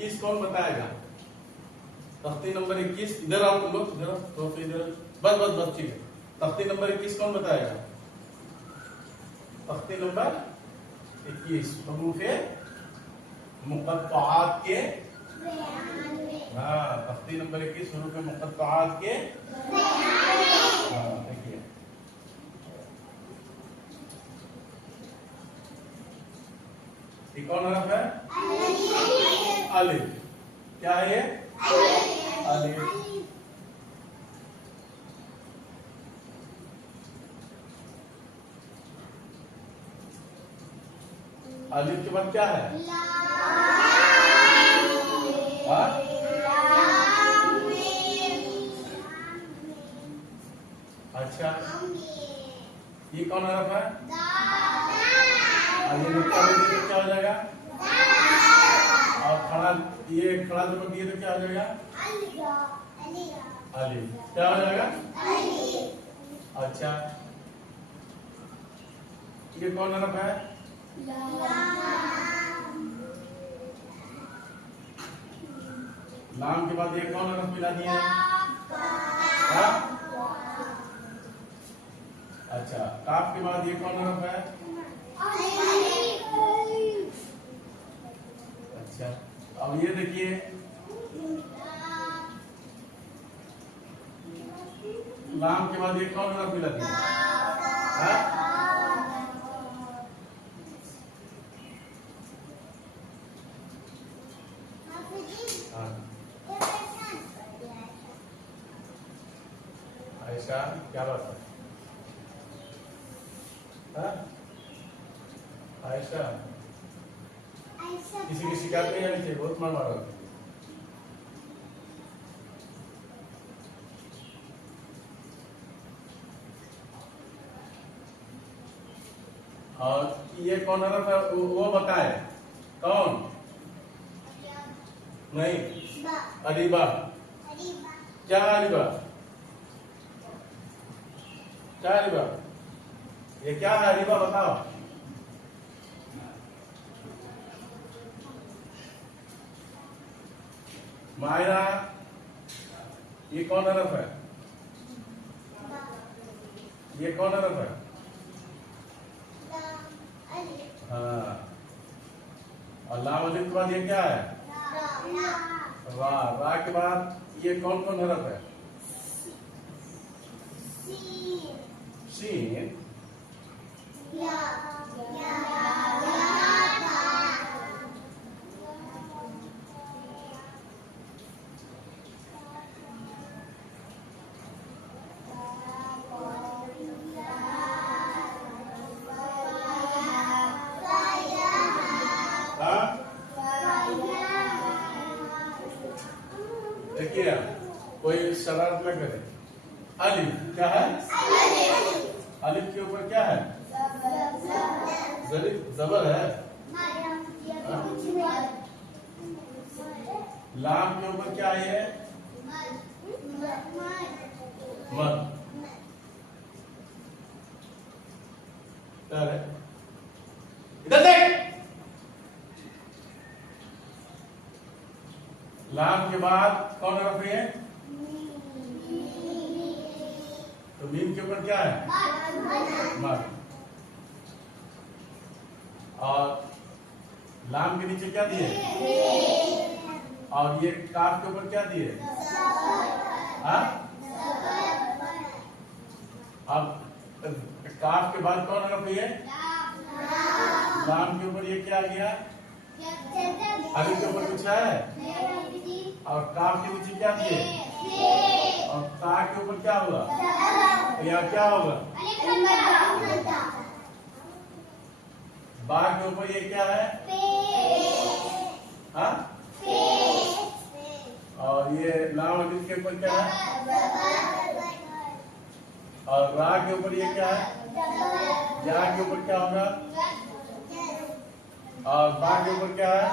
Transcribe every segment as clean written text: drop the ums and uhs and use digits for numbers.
21 कौन बताएगा? तख्ती नंबर 21, इधर आओ तुम लोग, इधर तो फिर इधर, बस बस बस ठीक है। तख्ती नंबर 21 कौन बताएगा? तख्ती नंबर 21 हरूफ मुक़त्तआत के, हाँ तख्ती नंबर 21 हरूफ मुक़त्तआत के, हाँ देखिए ये कौन हरफ है? अलिफ। क्या है ये? अलिफ। अलिफ के बाद क्या है? अच्छा ये कौन हरफ है? ये नुक्ता में दिए तो क्या हो जाएगा? और खड़ा, ये खड़ा जब दिए तो क्या हो जाएगा? अलिफ। क्या हो जाएगा? अच्छा ये कौन हरफ है? लाम के बाद ये कौन हरफ मिला दिए? अच्छा काफ के बाद ये कौन हरफ है? अच्छा अब ये देखिए लाम के बाद ये कौन हरफ मिला दिया? ऐसा क्या बात है? ऐसा किसी की शिकायत नहीं आनी चाहिए, बहुत मार मारा। और ये कौन हरफ है वो बताए? कौन? नहीं, अरीबा। क्या अरीबा? क्या अरीबा? ये क्या है अरीबा बताओ? मायरा ये कौन हरफ है? ये कौन हरफ है? हाँ और लाम अलिफ के बाद ये क्या है? रा। रा के बाद ये कौन कौन हरफ है? शीन, देखिए कोई शरारत न करे। अलिफ क्या है? अलिफ के ऊपर क्या है? जबर है। लाम के ऊपर क्या है? मद। इधर देख। लाम के बाद कौन हरफ है? तो मीम के ऊपर क्या है? मद। और लाम के नीचे क्या दिए? और ये काफ के ऊपर क्या दिए? अब काफ के बाद कौन हरफ है? लाम के ऊपर ये क्या आ गया? अलिफ के ऊपर कुछ है? और काफ के नीचे क्या दिए? और ता के ऊपर क्या होगा? तो यहाँ क्या होगा? बा के ऊपर ये क्या है? हाँ? और ये लाम अलिफ के ऊपर क्या है? और रा के ऊपर ये क्या है? या के ऊपर क्या होगा? और बा के ऊपर क्या है?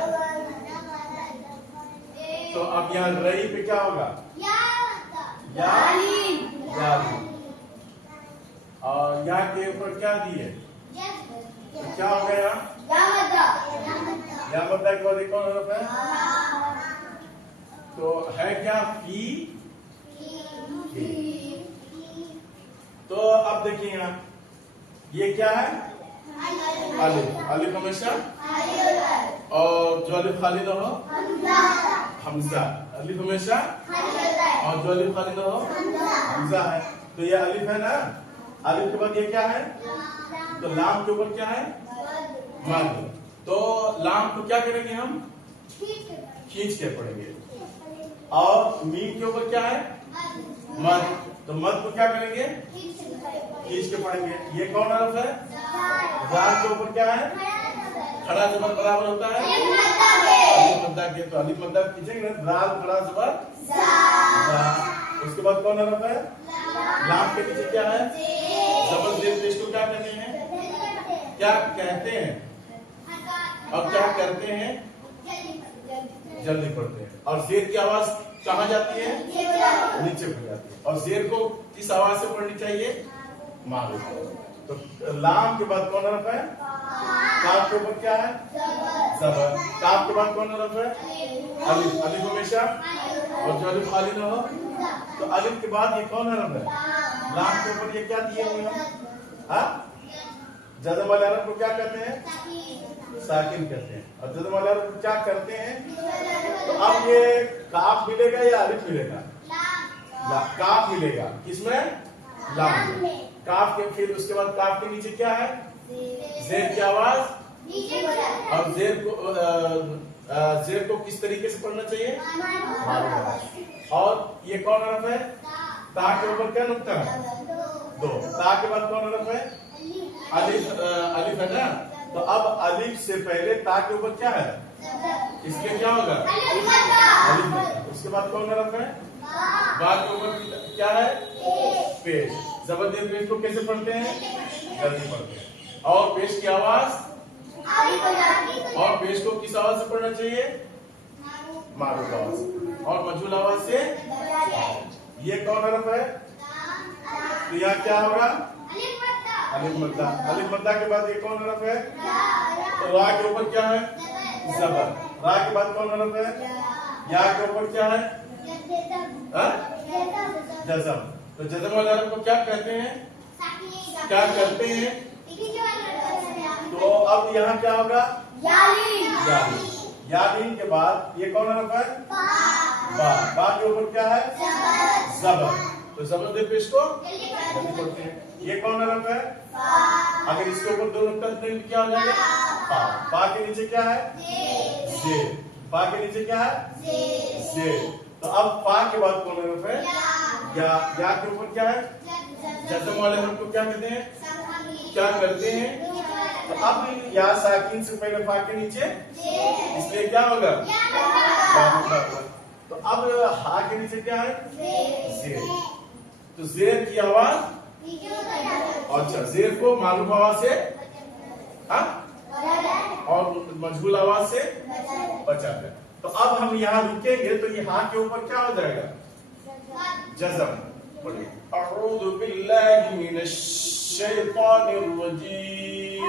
तो अब यहाँ रई पे क्या होगा? या। और या के ऊपर क्या दिए? तो क्या हो गया? या मद्दा के बाद कौन हरफ है? तो है क्या फी। तो अब देखिए यहाँ ये क्या है अलिफ। अलिफ हमेशा और जो अलिफ खाली न हो हमजा। अलिफ हमेशा और जो अलिफ खाली न हो हमजा है। तो ये अलिफ है ना, अलिफ के बाद ये क्या है, तो लाम के ऊपर क्या है मद। तो लाम को क्या करेंगे हम खींच के पढ़ेंगे। और मीम के ऊपर क्या है मद, तो मद को क्या करेंगे खींच के पढ़ेंगे। ये कौन हरफ है, जाल के ऊपर क्या है खड़ा जबर बराबर होता है अलिफ मद्दा के। तो अलिफ मद्दा खींचेंगे दाल खड़ा जबर जा। उसके बाद कौन हरफ है लाम के नीचे क्या है जबर जेर पेश को क्या कहते हैं, क्या कहते हैं और क्या करते हैं जल्दी पढ़ते हैं। और जेर की आवाज कहाँ जाती है नीचे पड़ जाती है। और जेर को किस आवाज से पढ़नी चाहिए मारूफ। तो लाम के बाद कौन हरफ है, काफ के ऊपर क्या है जबर। काफ के बाद कौन हरफ है अलिफ। अलिफ हमेशा और जो अलिफ खाली ना हो। तो अलिफ के बाद ये कौन हरफ है लाम के ऊपर ये क्या दिए हुए हैं जज़म वाले हरफ को क्या कहते हैं साकिन कहते हैं। और जज़म वाले हरफ को क्या करते हैं। तो अब ये काफ मिलेगा या अलिफ मिलेगा, काफ मिलेगा किसमें लाम में। काफ के फिर उसके बाद काफ के नीचे क्या है जेर की आवाज। और जेर को किस तरीके से पढ़ना चाहिए मारूफ। और ये कौन हरफ है ता के ऊपर क्या नुक्ता है दो। ता के बाद कौन हरफ है अलिफ। अलिफ है ना, तो अब अलिफ से पहले ता के ऊपर क्या है इसलिए क्या होगा अलिफ। उसके बाद कौन हरफ है बा के ऊपर क्या है पेश। जबरदस्त पेश को कैसे पढ़ते हैं जल्दी पढ़ते हैं। और पेश की आवाज और पेश को किस आवाज से पढ़ना चाहिए मारूफ आवाज। और मजहूल आवाज से ये कौन हरफ है, तो यहाँ क्या होगा अलिफ मद्दा। अलिफ मद्दा के बाद ये कौन हरफ है, तो रा के ऊपर क्या है जबर। रा के बाद कौन हरफ है, या के ऊपर क्या है जज़म। तो जज़म वाले हरफ को क्या कहते हैं, क्या करते हैं। तो अब यहाँ क्या होगा यालीन के बाद ये कौन हरफ है बा। बा के ऊपर क्या है जबर। तो जबर दे पेश को जल्दी पढ़ते हैं। ये कौन हरफ है, अगर इसके ऊपर दो नुक्ता क्या हो जाएगा पा। पा के नीचे क्या है जेर। पा के नीचे क्या है जेर। तो अब पा के बाद कौन हरफ है या के ऊपर क्या है जज़म वाले हरफ को क्या कहते हैं क्या करते हैं। तो अब या साकिन से पहले फा के नीचे इसलिए क्या होगा तो अब हा के नीचे क्या है जेर। तो जेर की आवाज, अच्छा जेर को मालूम आवाज से और मजहूल आवाज से बचाते हैं। तो अब हम यहाँ रुकेंगे तो ये हा के ऊपर क्या हो जाएगा जज़म। अऊज़ु बिल्लाहि मिनश शैतानिर रजीम।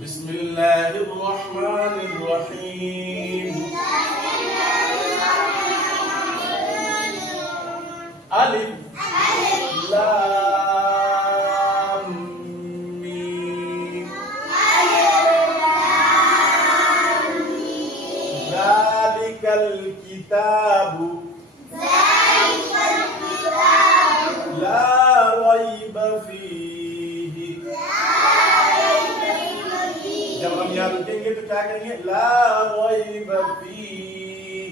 बिस्मिल्लाहिर रहमानिर रहीम। अलिफ लाम मीम ज़ालिकल किताबु ला रैब फीहि। जब हम यहाँ रुकेंगे तो क्या करेंगे ला रैब फीहि।